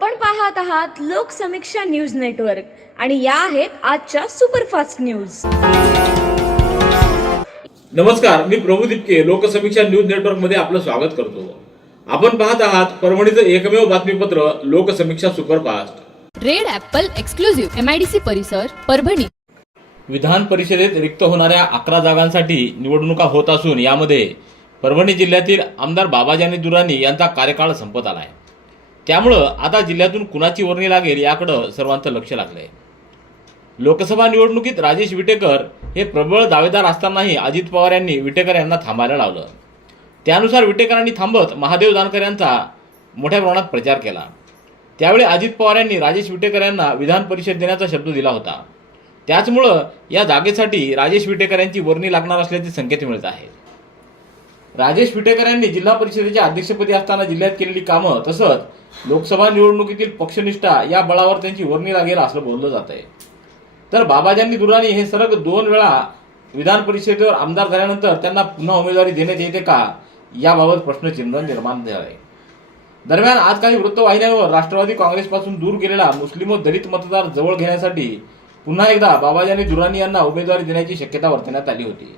आपण पाहत आहात लोकसमीक्षा न्यूज नेटवर्क आणि या आहेत आजच्या सुपरफास्ट न्यूज. नमस्कार मी प्रभू दिपके लोकसमीक्षा न्यूज नेटवर्कमध्ये आपलं स्वागत करतो. आपण पाहत आहात परभणीचं एकमेव बातमीपत्र Loksamiksha superfast. Red Apple exclusive MIDC परिसर परभणी. विधान परिषदेत रिक्त होणाऱ्या अकरा जागांसाठी निवडणुका होत असून यामध्ये परभणी जिल्ह्यातील आमदार बाबाजानी दुरानी यांचा कार्यकाळ संपत आला आहे. त्यामुळं आता जिल्ह्यातून कुणाची वर्णी लागेल याकडं सर्वांचं लक्ष लागलंय. लोकसभा निवडणुकीत राजेश विटेकर हे प्रबळ दावेदार असतानाही अजित पवार यांनी विटेकर यांना थांबायला लावलं. त्यानुसार विटेकरांनी थांबत महादेव जानकर यांचा मोठ्या प्रमाणात प्रचार केला. त्यावेळी अजित पवार यांनी राजेश विटेकर यांना विधान परिषद देण्याचा शब्द दिला होता. त्याचमुळं या जागेसाठी राजेश विटेकर यांची वर्णी लागणार असल्याचे संकेत मिळत आहेत. राजेश विटेकर यांनी जिल्हा परिषदेच्या अध्यक्षपदी असताना जिल्ह्यात केलेली कामं तसंच लोकसभा निवडणुकीतील पक्षनिष्ठा या बळावर त्यांची वर्णी लागेल असं बोललं जात आहे तर बाबाजानी दुरानी हे सरग दोन वेळा विधान परिषदेवर आमदार झाल्यानंतर त्यांना पुन्हा उमेदवारी देण्यात येते का? याबाबत प्रश्नचिन्ह निर्माण झालं आहे दरम्यान आज काही वृत्तवाहिन्यांवर राष्ट्रवादी काँग्रेसपासून दूर गेलेला मुस्लिम व दलित मतदार जवळ घेण्यासाठी पुन्हा एकदा बाबाजानी दुरानी यांना उमेदवारी देण्याची शक्यता वर्तवण्यात आली होती.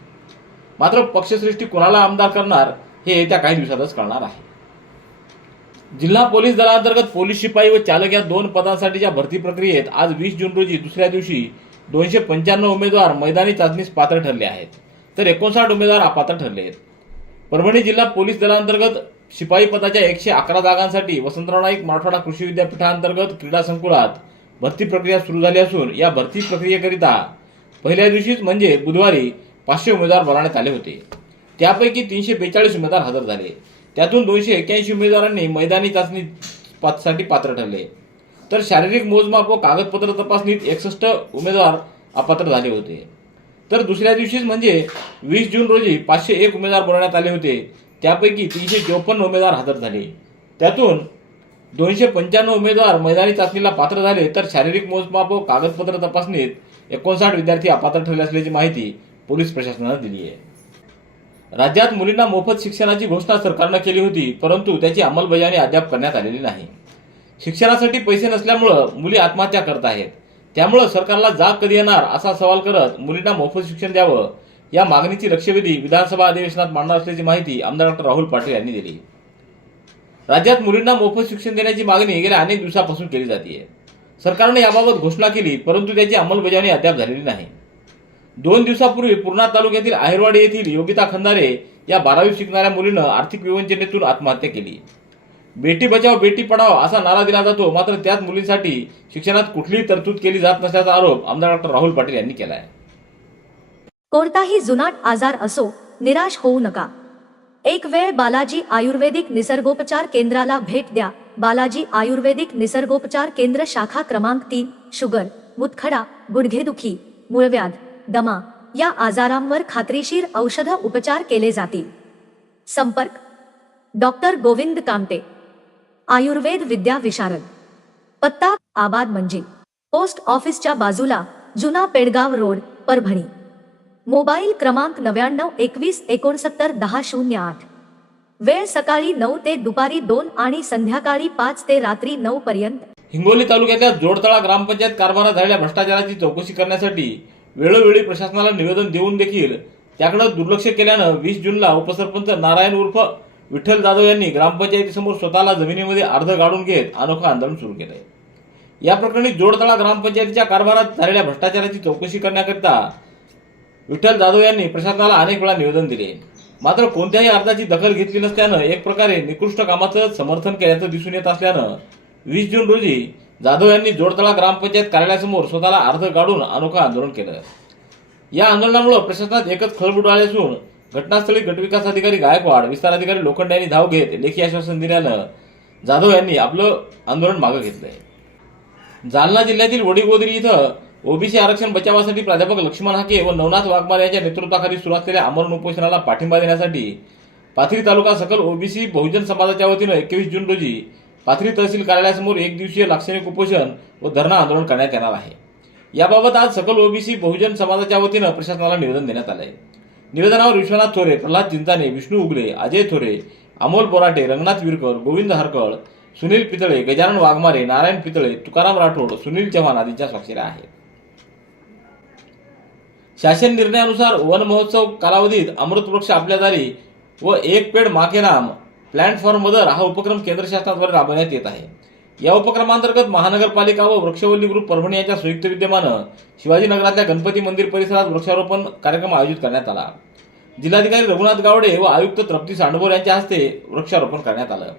मात्र पक्षसृष्टी कोणाला आमदार करणार हे येत्या काही दिवसातच कळणार आहे. जिल्हा पोलीस दलांतर्गत पोलीस शिपाई व चालक या दोन पदांसाठीच्या भरती प्रक्रियेत आज वीस जून रोजी दुसऱ्या दिवशी दोनशे पंच्याण्णव उमेदवार मैदानी चाचणीस पात्र ठरले आहेत. तर एकोणसाठ उमेदवार अपात्र ठरले आहेत. परभणी जिल्हा पोलीस दलांतर्गत शिपाई पदाच्या एकशे अकरा जागांसाठी वसंतराव नाईक मराठवाडा कृषी विद्यापीठांतर्गत क्रीडा संकुलात भरती प्रक्रिया सुरू झाली असून या भरती प्रक्रियेकरिता पहिल्या दिवशीच म्हणजे बुधवारी पाचशे उमेदवार बोलावण्यात आले होते. त्यापैकी तीनशे बेचाळीस उमेदवार हजर झाले. त्यातून दोनशे एक्क्याऐंशी उमेदवारांनी मैदानी चाचणी पाचसाठी पात्र ठरले. तर शारीरिक मोजमाप व कागदपत्र तपासणीत एकसष्ट उमेदवार अपात्र झाले होते. तर दुसऱ्या दिवशीच म्हणजे वीस जून रोजी पाचशे एक उमेदवार बोलवण्यात आले होते. त्यापैकी तीनशे चोपन्न उमेदवार हजर झाले. त्यातून दोनशे पंच्याण्णव उमेदवार मैदानी चाचणीला पात्र झाले. तर शारीरिक मोजमाप व कागदपत्र तपासणीत एकोणसाठ विद्यार्थी अपात्र ठरले असल्याची माहिती पोलीस प्रशासनानं दिली आहे. राज्यात मुलींना मोफत शिक्षणाची घोषणा सरकारनं केली होती परंतु त्याची अंमलबजावणी अद्याप करण्यात आलेली नाही. शिक्षणासाठी पैसे नसल्यामुळं मुली आत्महत्या करत आहेत. त्यामुळं सरकारला जाग कधी येणार असा सवाल करत मुलींना मोफत शिक्षण द्यावं या मागणीची लक्षवेधी विधानसभा अधिवेशनात मांडणार असल्याची माहिती आमदार डॉक्टर राहुल पाटील यांनी दिली. राज्यात मुलींना मोफत शिक्षण देण्याची मागणी गेल्या अनेक दिवसापासून केली जाते सरकारने याबाबत घोषणा केली परंतु त्याची अंमलबजावणी अद्याप झालेली नाही. दोन दिवसापूर्वी पूर्णा तालुक्यातील आहेरवाडी येथील योगिता खंदारे या बारावी शिकणाऱ्या मुलीनं आर्थिक विवंचनेतून आत्महत्या केली. बेटी बचाव बेटी पढाव असा नारा दिला जातो मात्र त्याच मुलींसाठी शिक्षणात कुठलीही तरतूद केली जात नसल्याचा आरोप आमदार डॉक्टर राहुल पाटील यांनी केला आहे कोणताही जुनाट आजार असो निराश होऊ नका. एक वेळ बालाजी आयुर्वेदिक निसर्गोपचार केंद्राला भेट द्या. बालाजी आयुर्वेदिक निसर्गोपचार केंद्र शाखा क्रमांक तीन शुगर मुतखडा गुडघेदुखी मूळव्याध. दमा या आजारांवर खात्रीशीर औषध उपचार केले जातील. संपर्क. डॉक्टर गोविंद कामटे आयुर्वेद विद्या विशारद. पत्ता आबाद म्हणजे पोस्ट ऑफिसच्या बाजूला जुना पेडगाव रोड परभणी. मोबाईल क्रमांक नव्याण्णव एकवीस एकोणसत्तर दहा शून्य आठ. वेळ सकाळी नऊ ते दुपारी दोन आणि संध्याकाळी पाच ते रात्री नऊ पर्यंत. हिंगोली तालुक्याच्या जोडतळा ग्रामपंचायत कारभारात झालेल्या भ्रष्टाचाराची चौकशी करण्यासाठी वेळोवेळी प्रशासनाला निवेदन देऊन देखील त्याकडे दुर्लक्ष केल्यानं वीस जूनला उपसरपंच नारायण उर्फ विठ्ठल जाधव यांनी ग्रामपंचायतीसमोर स्वतःला जमिनीमध्ये अर्ध गाडून घेत अनोखं आंदोलन सुरू केलं आहे या प्रकरणी जोडतळा ग्रामपंचायतीच्या कारभारात झालेल्या भ्रष्टाचाराची चौकशी करण्याकरिता विठ्ठल जाधव यांनी प्रशासनाला अनेक वेळा निवेदन दिले. मात्र कोणत्याही अर्जाची दखल घेतली नसल्यानं एक प्रकारे निकृष्ट कामाचं समर्थन केल्याचं दिसून येत असल्यानं वीस जून रोजी जाधव यांनी जोडतळा ग्रामपंचायत कार्यालयासमोर स्वतःला अर्ध काढून अनोखं आंदोलन केलं. या आंदोलनामुळे प्रशासनात एकच खळबुट आले असून घटनास्थळी गटविकास अधिकारी गायकवाड विस्तार अधिकारी यांनी धाव घेत लेखी आश्वासन दिल्यानं जाधव यांनी आपलं आंदोलन मागं घेतलंय. जालना जिल्ह्यातील वडीगोदरी इथं ओबीसी आरक्षण बचावासाठी प्राध्यापक लक्ष्मण हाके व नवनाथ वाघमार यांच्या नेतृत्वाखाली सुरू असलेल्या आमरण उपोषणाला पाठिंबा देण्यासाठी पाथरी तालुका सकल ओबीसी बहुजन समाजाच्या वतीनं एकवीस जून रोजी पाथरी तहसील कार्यालयासमोर एक दिवसीय लाक्षणिक उपोषण व धरणा आंदोलन करण्यात येणार आहे. याबाबत आज सकल ओबीसी बहुजन समाजाच्या वतीनं प्रशासनाला निवेदन देण्यात आलंय. निवेदनावर विश्वनाथ थोरे प्रल्हाद चिंताने विष्णू उगले अजय थोरे अमोल बोराटे रंगनाथ विरकर गोविंद हरकळ सुनील पितळे गजानन वाघमारे नारायण पितळे तुकाराम राठोड सुनील चव्हाण आदींच्या स्वाक्षऱ्या आहेत. शासन निर्णयानुसार वन महोत्सव कालावधीत अमृत वृक्ष आपल्या दारी व एक पेड माके नाम प्लॅन्ट फॉर मदर हा उपक्रम केंद्र शासनाद्वारे राबवण्यात येत आहे. या उपक्रमांतर्गत महानगरपालिका व वृक्षवल्ली ग्रुप परभणी यांच्या संयुक्त विद्यमानं शिवाजीनगरातल्या गणपती मंदिर परिसरात वृक्षारोपण कार्यक्रम आयोजित करण्यात आला. जिल्हाधिकारी रघुनाथ गावडे व आयुक्त तृप्ती सांडभोर यांच्या हस्ते वृक्षारोपण करण्यात आलं.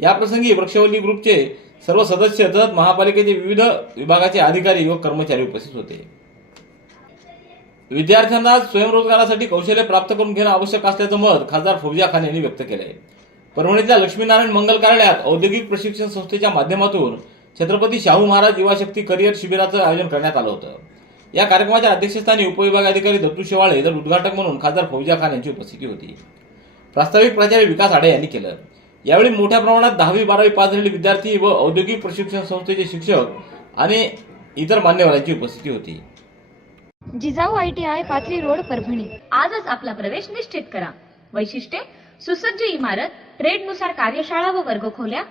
याप्रसंगी वृक्षवल्ली ग्रुपचे सर्व सदस्य तसंच महापालिकेचे विविध विभागाचे अधिकारी व कर्मचारी उपस्थित होते. विद्यार्थ्यांना स्वयंरोजगारासाठी कौशल्य प्राप्त करून घेणं आवश्यक असल्याचं मत खासदार फौजिया खान यांनी व्यक्त केलंय. परभणीतल्या लक्ष्मीनारायण मंगल कार्यालयात औद्योगिक प्रशिक्षण संस्थेच्या माध्यमातून छत्रपती शाहू महाराज युवाशक्ती करिअर शिबिराचं आयोजन करण्यात आलं होतं. या कार्यक्रमाच्या अध्यक्षस्थानी उपविभाग अधिकारी दत्तू शेवाळे तर उद्घाटक म्हणून खासदार फौजा खान यांची उपस्थिती होती. प्रास्ताविक प्राचार्य विकास आडे यांनी केलं. यावेळी मोठ्या प्रमाणात दहावी बारावी पास झालेले विद्यार्थी व औद्योगिक प्रशिक्षण संस्थेचे शिक्षक आणि इतर मान्यवरांची उपस्थिती होती. Jijau I T I Pathri road Parbhani. आजच आपला प्रवेश निश्चित करा. वैशिष्ट्ये सुसज्ज इमारत ट्रेडनुसार कार्यशाळा व वर्गखोल्या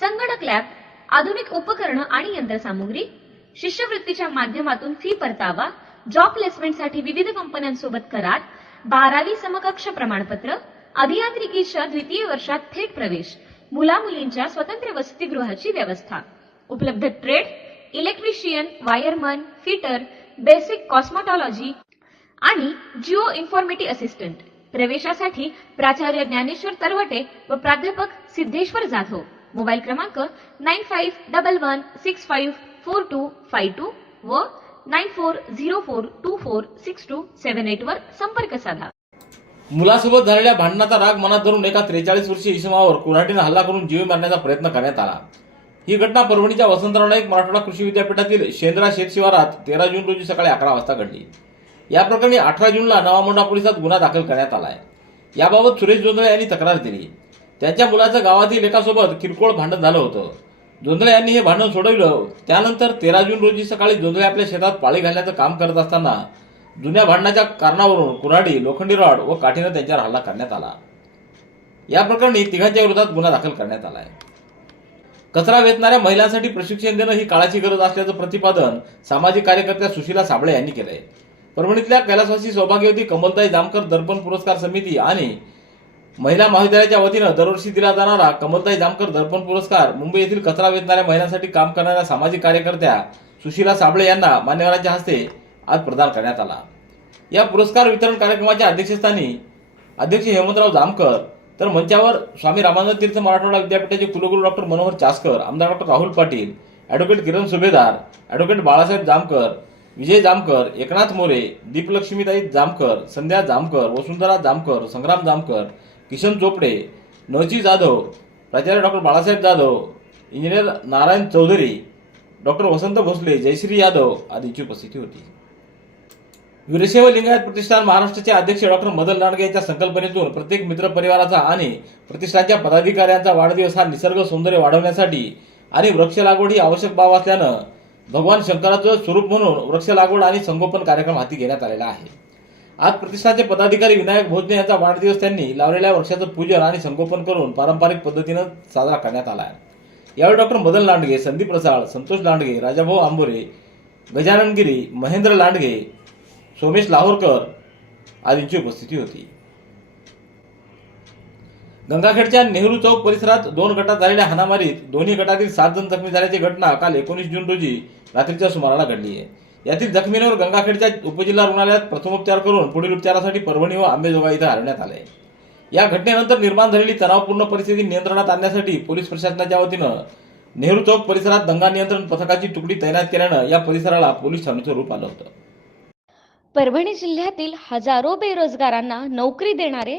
संगणक लॅब आधुनिक उपकरणं आणि यंत्रसामुग्री शिष्यवृत्तीच्या माध्यमातून फी परतावा जॉब प्लेसमेंटसाठी विविध कंपन्यांसोबत करार बारावी समकक्ष प्रमाणपत्र अभियांत्रिकीच्या द्वितीय वर्षात थेट प्रवेश मुला मुलींच्या स्वतंत्र वसतिगृहाची व्यवस्था उपलब्ध trade electrician wireman fitter basic cosmetology आणि जिओ इन्फॉर्मेटी असिस्टंट. प्रवेशासाठी प्राचार्य ज्ञानेश्वर तरवटे व प्राध्यापक सिद्धेश्वर जाधव. मोबाईल क्रमांक nine five double one six five four two five two व nine four zero four two four six two seven eight वर संपर्क साधा. मुलासोबत झालेल्या भांडणाचा राग मनात धरून एका त्रेचाळीस वर्षीय इसमावर कुऱ्हाटीनं हल्ला करून जीव मारण्याचा प्रयत्न करण्यात आला. ही घटना परभणीच्या वसंतराव नाईक मराठवाडा कृषी विद्यापीठातील शेंद्रा शेत शिवारात तेरा जून रोजी सकाळी अकरा वाजता घडली. या प्रकरणी अठरा जूनला नवामोंडा पोलिसात गुन्हा दाखल करण्यात आला आहे याबाबत सुरेश जोंधळे यांनी तक्रार दिली. त्यांच्या मुलाचं गावातील एकासोबत किरकोळ भांडण झालं होतं. जोंधळे यांनी हे भांडण सोडवलं. त्यानंतर तेरा जून रोजी सकाळी जोंधळे आपल्या शेतात पाळी घालण्याचं काम करत असताना जुन्या भांडणाच्या कारणावरून कुऱ्हाडी लोखंडी रॉड व काठीनं त्यांच्यावर हल्ला करण्यात आला. या प्रकरणी तिघांच्या विरोधात गुन्हा दाखल करण्यात आलाय. कचरा वेचणाऱ्या महिलांसाठी प्रशिक्षण देणं ही काळाची गरज असल्याचं प्रतिपादन सामाजिक कार्यकर्त्या सुशीला साबळे यांनी केलंय. परभणीतल्या कैलासवासी सौभाग्यवती कमलताई जामकर दर्पण पुरस्कार समिती आणि महिला महाविद्यालयाच्या वतीनं दरवर्षी दिला जाणारा कमलताई जामकर दर्पण पुरस्कार मुंबई येथील कचरा वेचणाऱ्या महिलांसाठी काम करणाऱ्या सामाजिक कार्यकर्त्या सुशीला साबळे यांना मान्यवरांच्या हस्ते आज प्रदान करण्यात आला. या पुरस्कार वितरण कार्यक्रमाच्या अध्यक्षस्थानी अध्यक्ष हेमंतराव जामकर तर मंचावर स्वामी रामानंद तीर्थ मराठवाडा विद्यापीठाचे कुलगुरू डॉक्टर मनोहर चासकर आमदार doctor Rahul Patil advocate Kiran Subhedar advocate Balasaheb Jamkar Vijay Jamkar Eknath More दीपलक्ष्मीताई Jamkar Sandhya Jamkar Vasundhara Jamkar Sangram Jamkar Kishan Chopde Navji Jadhav प्राचार्य doctor Balasaheb Jadhav engineer Narayan Chaudhari doctor Vasant Bhosale Jayashree Yadav आदींची उपस्थिती होती. वीरशैव लिंगायत प्रतिष्ठान महाराष्ट्राचे अध्यक्ष डॉक्टर मदन लांडगे यांच्या संकल्पनेतून प्रत्येक मित्र परिवाराचा आणि प्रतिष्ठानच्या पदाधिकाऱ्यांचा वाढदिवस हा निसर्ग सौंदर्य वाढवण्यासाठी आणि वृक्ष लागवड ही आवश्यक बाब असल्यानं भगवान शंकराचं स्वरूप म्हणून वृक्ष लागवड आणि संगोपन कार्यक्रम हाती घेण्यात आलेला आहे. आज प्रतिष्ठानचे पदाधिकारी विनायक भोजने यांचा वाढदिवस त्यांनी लावलेल्या वृक्षाचं पूजन आणि संगोपन करून पारंपरिक पद्धतीनं साजरा करण्यात आला आहे. यावेळी डॉक्टर मदन लांडगे संदीप रसाळ संतोष लांडगे राजाभाऊ आंबोरे गजानन गिरी महेंद्र लांडगे सोमेश लाहोरकर आदींची उपस्थिती होती. गंगाखेडच्या नेहरू चौक परिसरात दोन गटात झालेल्या हाणामारीत दोन्ही गटातील सात जण जखमी झाल्याची घटना काल एकोणीस जून रोजी रात्रीच्या सुमाराला घडली आहे. यातील जखमींवर गंगाखेडच्या उपजिल्हा रुग्णालयात प्रथमोपचार करून पुढील उपचारासाठी परभणी व आंबेजोगाई इथं हलवण्यात आले या घटनेनंतर निर्माण झालेली तणावपूर्ण परिस्थिती नियंत्रणात आणण्यासाठी पोलीस प्रशासनाच्या वतीनं नेहरू चौक परिसरात दंगा नियंत्रण पथकाची तुकडी तैनात केल्यानं या परिसराला पोलीस ठाण्याचं रूप आलं होतं. परभणी जिल्ह्यातील हजारो बेरोजगारांना नोकरी देणारे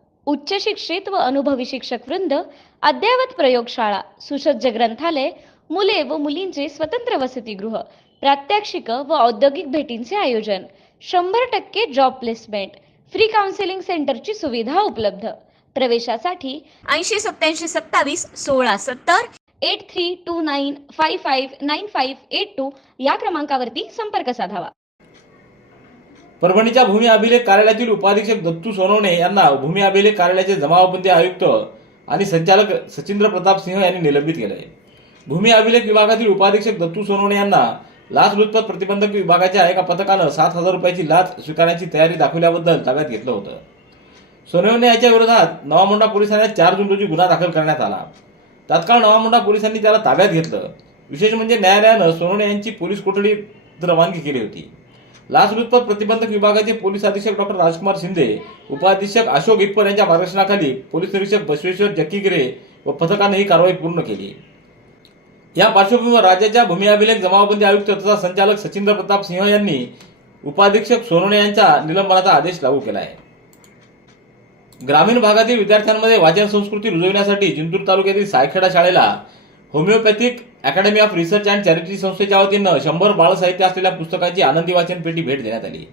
उच्च शिक्षित व अनुभवी शिक्षक वृंद अद्ययावत प्रयोगशाळा सुसज्ज ग्रंथालय मुले व मुलींचे स्वतंत्र वसतिगृह प्रात्यक्षिक व औद्योगिक भेटींचे आयोजन शंभर टक्के जॉब प्लेसमेंट फ्री काउन्सिलिंग सेंटरची सुविधा उपलब्ध. प्रवेशासाठी ऐंशी सत्याऐंशी सत्तावीस सोळा सत्तर eight three two nine five five nine five eight two या क्रमांकावरती संपर्क साधावा. परभणीच्या भूमी अभिलेख कार्यालयातील उपाधीक्षक दत्तू सोनवणे यांना भूमी अभिलेख कार्यालयाचे जमावबंदी आयुक्त आणि संचालक सचिंद्र प्रताप सिंह यांनी निलंबित केलं आहे भूमी अभिलेख विभागातील उपाधीक्षक दत्तू सोनवणे यांना लाचलुचपत प्रतिबंधक विभागाच्या एका पथकानं सात हजार रुपयाची लाच स्वीकारण्याची तयारी दाखवल्याबद्दल ताब्यात घेतलं होतं. सोनवणे याच्या विरोधात नवामोंडा पोलिसांना चार जून रोजी गुन्हा दाखल करण्यात आला. तात्काळ नवामोंडा पोलिसांनी त्याला ताब्यात घेतलं. विशेष म्हणजे न्यायालयानं सोनवणे यांची पोलीस कोठडीत रवानगी केली होती. लाचलुचपत प्रतिबंधक विभागाचे पोलीस अधीक्षक डॉक्टर राजकुमार शिंदे उपाधीक्षक अशोक इप्पर यांच्या मार्गदर्शनाखाली पोलीस निरीक्षक बसवेश्वर जक्कीगिरे व पथकाने ही कारवाई पूर्ण केली. या पार्श्वभूमीवर राज्याच्या भूमी अभिलेख जमावबंदी आयुक्त तथा संचालक सचिंद्र प्रताप सिंह यांनी उपाधीक्षक सोनवणे यांच्या निलंबनाचा आदेश लागू केला आहे ग्रामीण भागातील विद्यार्थ्यांमध्ये वाचन संस्कृती रुजविण्यासाठी जिंतूर तालुक्यातील सायखेडा शाळेला homeopathic academy of research and charity संस्थेच्या वतीनं शंभर बाळसाहित्य असलेल्या पुस्तकाची आनंदी वाचन पेटी भेट देण्यात आली.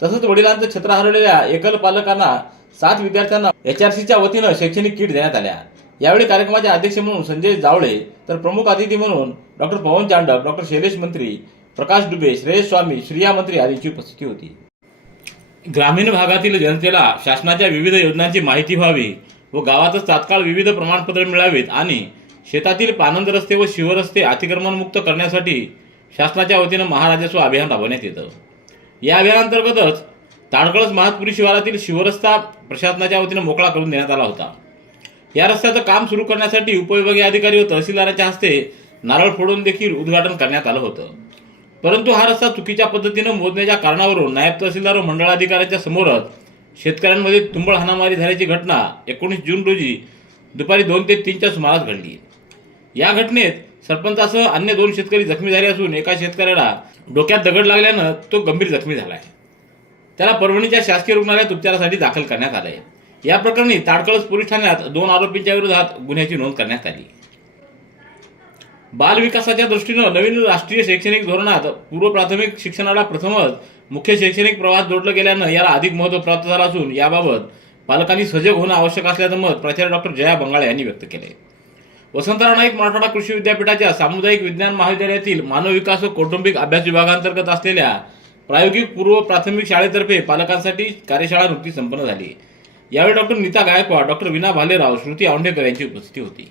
तसंच वडिलांचं छत्र हरवलेल्या एकल पालकांना सात विद्यार्थ्यांना एचआरसीच्या वतीनं शैक्षणिक किट देण्यात आल्या. यावेळी कार्यक्रमाचे अध्यक्ष म्हणून संजय जावळे तर प्रमुख अतिथी म्हणून डॉक्टर पवन चांडक डॉक्टर शैलेश मंत्री प्रकाश डुबे श्रेयस स्वामी श्रिया मंत्री आदींची उपस्थिती होती. ग्रामीण भागातील जनतेला शासनाच्या विविध योजनांची माहिती व्हावी व गावातच तात्काळ विविध प्रमाणपत्र मिळावीत आणि शेतातील पानंद रस्ते व शिवरस्ते अतिक्रमणमुक्त करण्यासाठी शासनाच्या वतीनं महाराजस्व अभियान राबवण्यात येतं. या अभियानांतर्गतच ताडकळस महातपुरी शिवारातील शिवरस्ता प्रशासनाच्या वतीनं मोकळा करून देण्यात आला होता. या रस्त्याचं काम सुरू करण्यासाठी उपविभागीय अधिकारी व तहसीलदाराच्या हस्ते नारळ फोडून देखील उद्घाटन करण्यात आलं होतं. परंतु हा रस्ता चुकीच्या पद्धतीनं मोजण्याच्या कारणावरून नायब तहसीलदार व मंडळाधिकाऱ्याच्या समोरच शेतकऱ्यांमध्ये तुंबळ हाणामारी झाल्याची घटना एकोणीस जून रोजी दुपारी दोन ते तीनच्या सुमारास घडली. या घटनेत सरपंचासह अन्य दोन शेतकरी जखमी झाले असून एका शेतकऱ्याला डोक्यात दगड लागल्यानं तो गंभीर जखमी झाला आहे. त्याला परभणीच्या शासकीय रुग्णालयात उपचारासाठी दाखल करण्यात आले या प्रकरणी ताडकळस पोलीस ठाण्यात दोन आरोपींच्या विरोधात गुन्ह्याची नोंद करण्यात आली. बाल विकासाच्या दृष्टीनं नवीन राष्ट्रीय शैक्षणिक धोरणात पूर्व प्राथमिक शिक्षणाला प्रथमच मुख्य शैक्षणिक प्रवास जोडलं गेल्यानं याला अधिक महत्त्व प्राप्त झालं असून याबाबत पालकांनी सजग होणं आवश्यक असल्याचं मत प्राचार्य डॉक्टर जया बंगाळे यांनी व्यक्त केले वसंतराव नाईक मराठवाडा कृषी विद्यापीठाच्या सामुदायिक विज्ञान महाविद्यालयातील मानव विकास व कौटुंबिक अभ्यास विभागांतर्गत असलेल्या प्रायोगिक पूर्व प्राथमिक शाळेतर्फे पालकांसाठी कार्यशाळा नुकती संपन्न झाली. यावेळी डॉक्टर नीता गायकवाड डॉक्टर विना भालेराव श्रुती औंढेकर यांची उपस्थिती होती.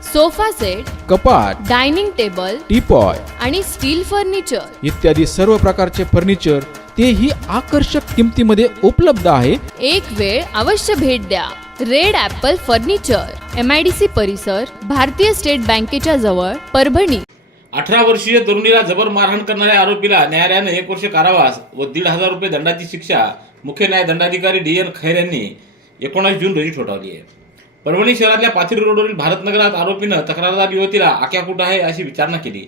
sofa set कपाट डायनिंग टेबल टीपॉय आणि स्टील फर्निचर. इत्यादी सर्व प्रकारचे फर्निचर तेही आकर्षक किमतीमध्ये उपलब्ध आहे. एक वेळ अवश्य भेट द्या. Red Apple furniture M I D C परिसर भारतीय स्टेट बँकेच्या जवळ परभणी. अठरा वर्षीय तरुणीला जबर मारहाण करणाऱ्या आरोपीला न्यायालयानं एक वर्ष कारावास व दीड हजार रुपये दंडाची शिक्षा मुख्य न्याय दंडाधिकारी डी एन खैर यांनी एकोणास जून रोजी ठोठावली आहे. परभणी शहरातल्या पाथरी रोडवरील भारतनगरात आरोपीनं तक्रारदार युवतीला आक्या कुठं आहे अशी विचारणा केली.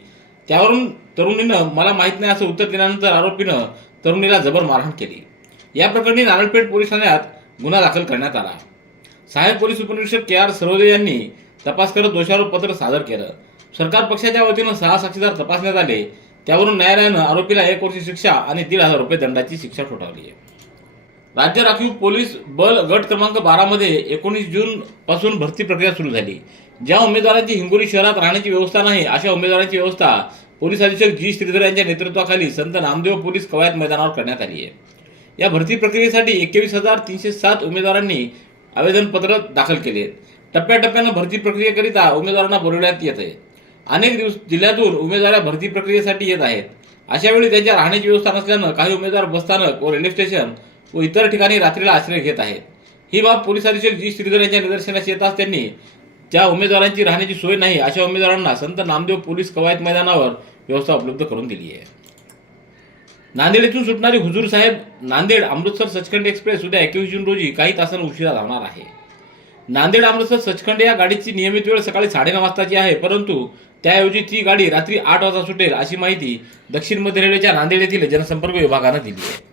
त्यावरून तरुणीनं मला माहीत नाही असं उत्तर दिल्यानंतर आरोपीनं तरुणीला जबर मारहाण केली. या प्रकरणी नारळपेठ पोलीस ठाण्यात गुन्हा दाखल करण्यात आला. सहाय्यक पोलीस उपनिरीक्षक के आर सरोदे यांनी तपास करत दोषारोप पत्र सादर केलं. सरकार पक्षाच्या वतीनं सहा साक्षीदार तपासण्यात आले. त्यावरून न्यायालयानं आरोपीला एक वर्ष शिक्षा आणि दीड हजार रुपये दंडाची शिक्षा ठोठावली आहे. राज्य राखीव पोलीस बल गट क्रमांक बारामध्ये एकोणीस जून पासून भरती प्रक्रिया सुरू झाली. ज्या उमेदवारांची हिंगोली शहरात राहण्याची व्यवस्था नाही अशा उमेदवारांची व्यवस्था पोलीस अधीक्षक जी. श्रीधर यांच्या नेतृत्वाखाली संत नामदेव पोलीस कवायत मैदानावर करण्यात आली आहे. या भरती प्रक्रियेसाठी एकवीस हजार तीनशे सात उमेदवारांनी आवेदनपत्र दाखल केले आहेत. टप्प्याटप्प्यानं भरती प्रक्रियेकरिता उमेदवारांना बोलवण्यात येत आहे. अनेक दिवस जिल्ह्यातून उमेदवार भरती प्रक्रियेसाठी येत आहेत. अशावेळी त्यांच्या राहण्याची व्यवस्था नसल्यानं काही उमेदवार बसस्थानक व रेल्वे स्टेशन व इतर ठिकाणी रात्रीला आश्रय घेत आहेत. ही बाब पोलीस अधीक्षक जी श्रीधर यांच्या निदर्शनास येताच त्यांनी ज्या उमेदवारांची राहण्याची सोय नाही अशा उमेदवारांना संत नामदेव पोलीस कवायत मैदानावर व्यवस्था उपलब्ध करून दिली आहे. नांदेड येथून सुटणारी हुजूर साहेब नांदेड अमृतसर सचखंड एक्सप्रेस उद्या एकवीस जून रोजी काही तासांना उशिरा धावणार आहे. नांदेड अमृतसर सचखंड या गाडीची नियमित वेळ सकाळी साडेनऊ वाजताची आहे परंतु त्याऐवजी ती गाडी रात्री आठ वाजता सुटेल अशी माहिती दक्षिण मध्य रेल्वेच्या नांदेड येथील जनसंपर्क विभागानं दिली आहे.